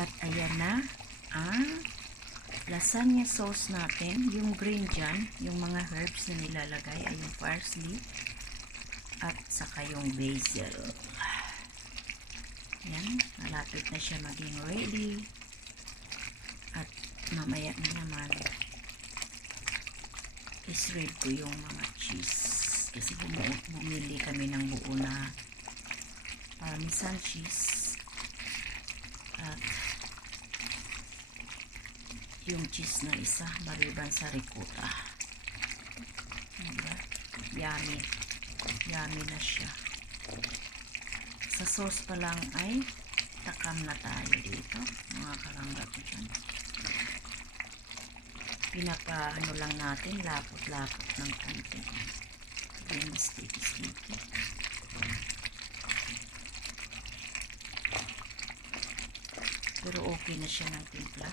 At ayan na ang lasagna sauce natin. Yung green dyan, yung mga herbs na nilalagay ay yung parsley at saka yung basil. Yan, malapit na siya maging ready. At mamaya na naman is-read ko yung mga cheese. Kasi bumuo, bumili kami ng buo na parmesan cheese. At yung cheese na isa, maliban sa ricotta. Diba? Yummy. Yummy na siya. Sa sauce pa lang ay takam na tayo dito. Mga kalanggat dyan. Pinapa ano lang natin, lapot-lapot ng konti. Then sticky-sticky. Pero okay na siya ng timpla.